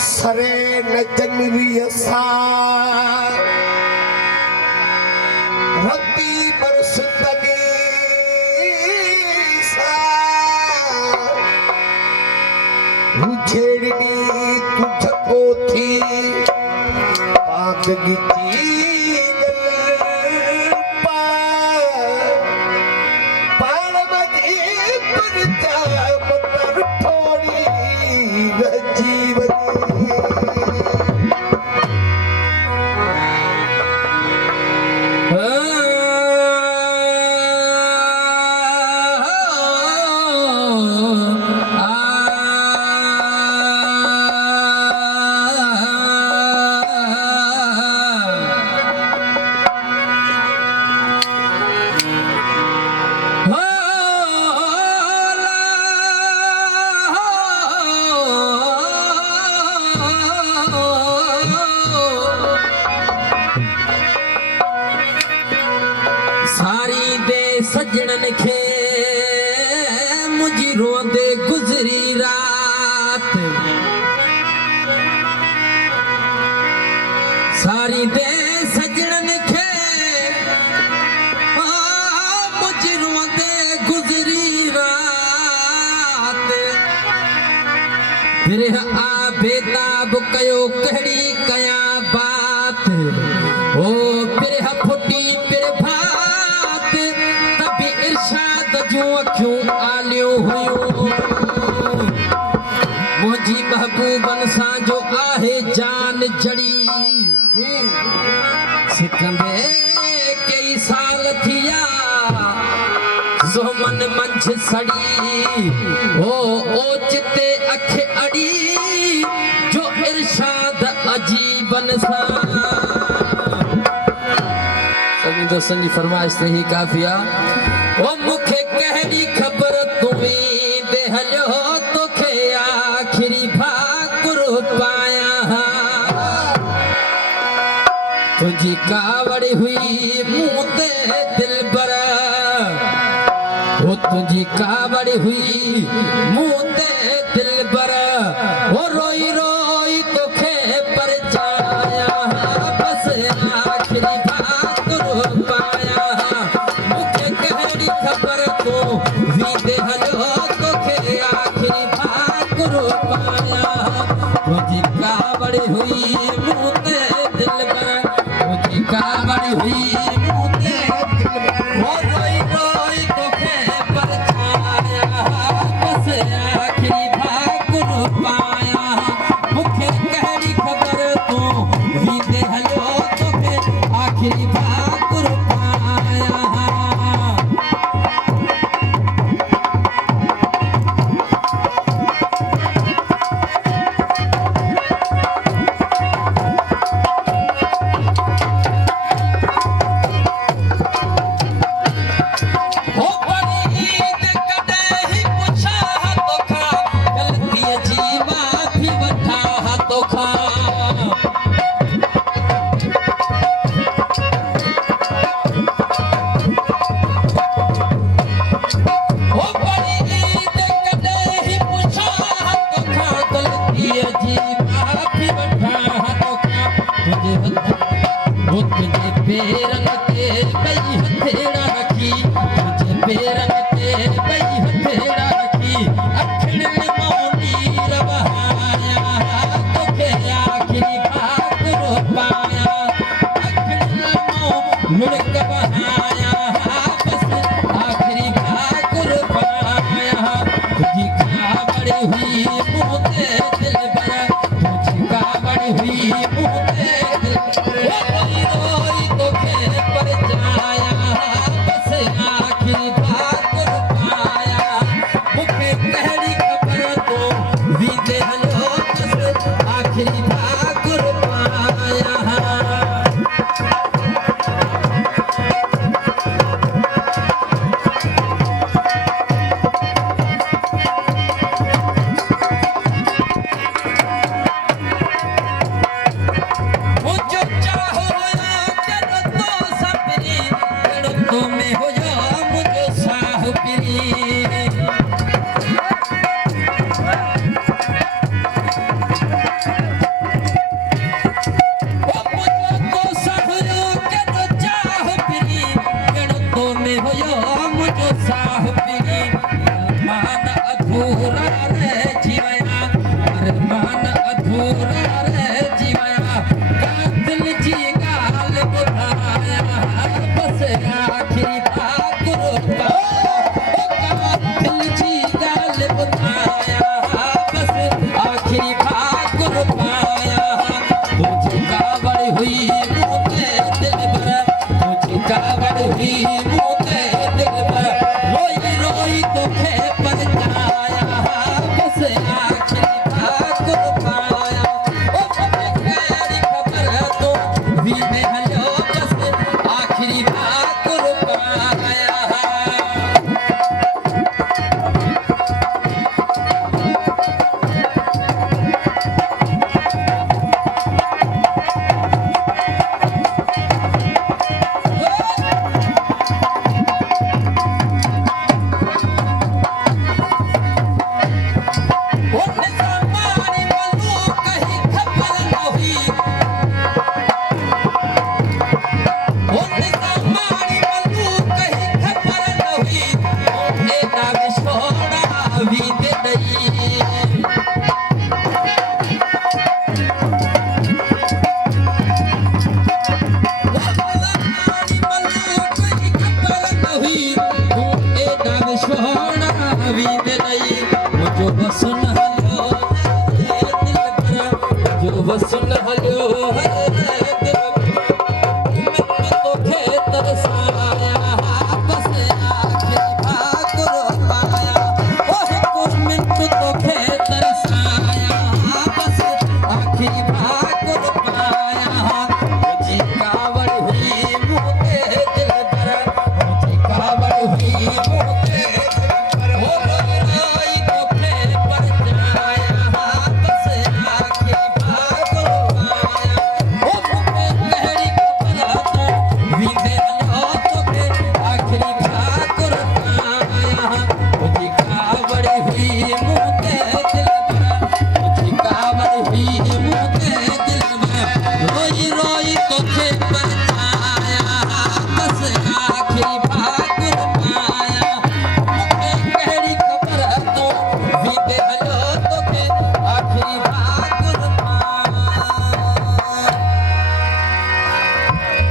सरे न जनरियसा रती बरसतनी सा उछेड़नी तुझको थी पागगी सजणन खे मुझी रोंदे गुज़री रात सारी दे सजणन खे मुझी रोंदे गुज़री रात फिर आ बेताब कयो कहिड़ी कयां बात ओ फिर फुटी फिर जो अखियूं आलियूं हुयूं मुंहिंजी महबूबन सां जो आहे जान जड़ी सिकंदे कई साल थिया ज़ोमन मंझि सड़ी ओ ओचिते अख अड़ी जो इरशाद अजीबन सां सभी दोस्तनि जी फरमाइश ते ही काफ़िया ओ मुखे कहड़ी खबर तुम्हें दे हलो तोखे आखिरी भाकुर पाया तुझी कावड़ हुई मुंह ते दिल बर ओ तुझी कावड़ हुई मुंह ते दिल बर ओ रोई रोई तोखे पर जाया बस आखिरी भाकुर पाया खबर को वीदे हलो तोखे आखिरी भाकुर पाया तुझी कावड़ हुई मुंह ते दिल बर तुझी कावड़ हुई मुंह ते दिल बर ओ रोई रोई तोखे परछाया बस आखिरी भाकुर पाया मुखे कहड़ी खबर तू वीदे हलो तोखे आखिरी भाकुर पाया सुन